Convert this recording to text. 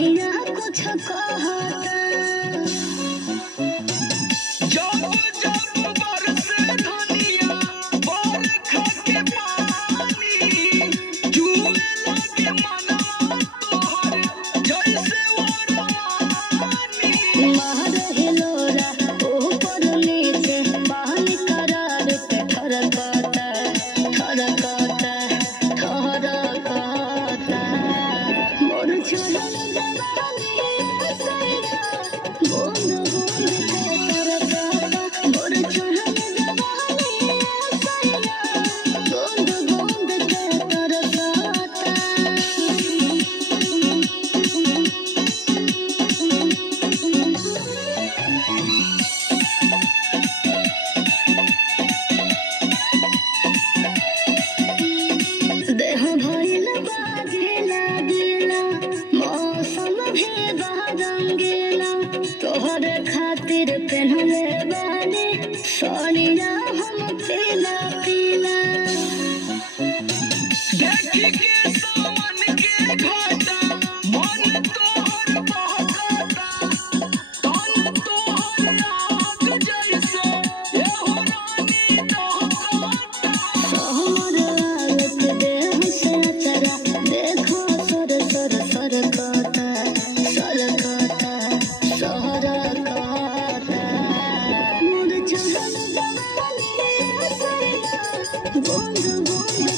अखिया कुछ कहता जब जब बरसे धनिया बरखा के पानी जुए लगे मनवा तोहर जैसे ओरानी मार हिलोरा ऊपर नीचे पानी करार पे ठरकता ठरकता ठरकता मोर चढ़ल जवानी सैया बूंद बूंद के तरकता मोर चढ़ल जवानी सैया बूंद बूंद के तरकता देह भइल बाझेला गेला मौसम भी बदंगेला तोहरे खातिर पेन्हले बानी साड़िया हम पीला पीला देखी के सावन के घाटा मन तोहर बहकता तन तोहर आग जैसे एहो रानी दहकता हमर आलोक देह से चरा देखो सर सर सरकता सरकता सरकता मोर चढ़ल जवानी सैया बूंद बूंद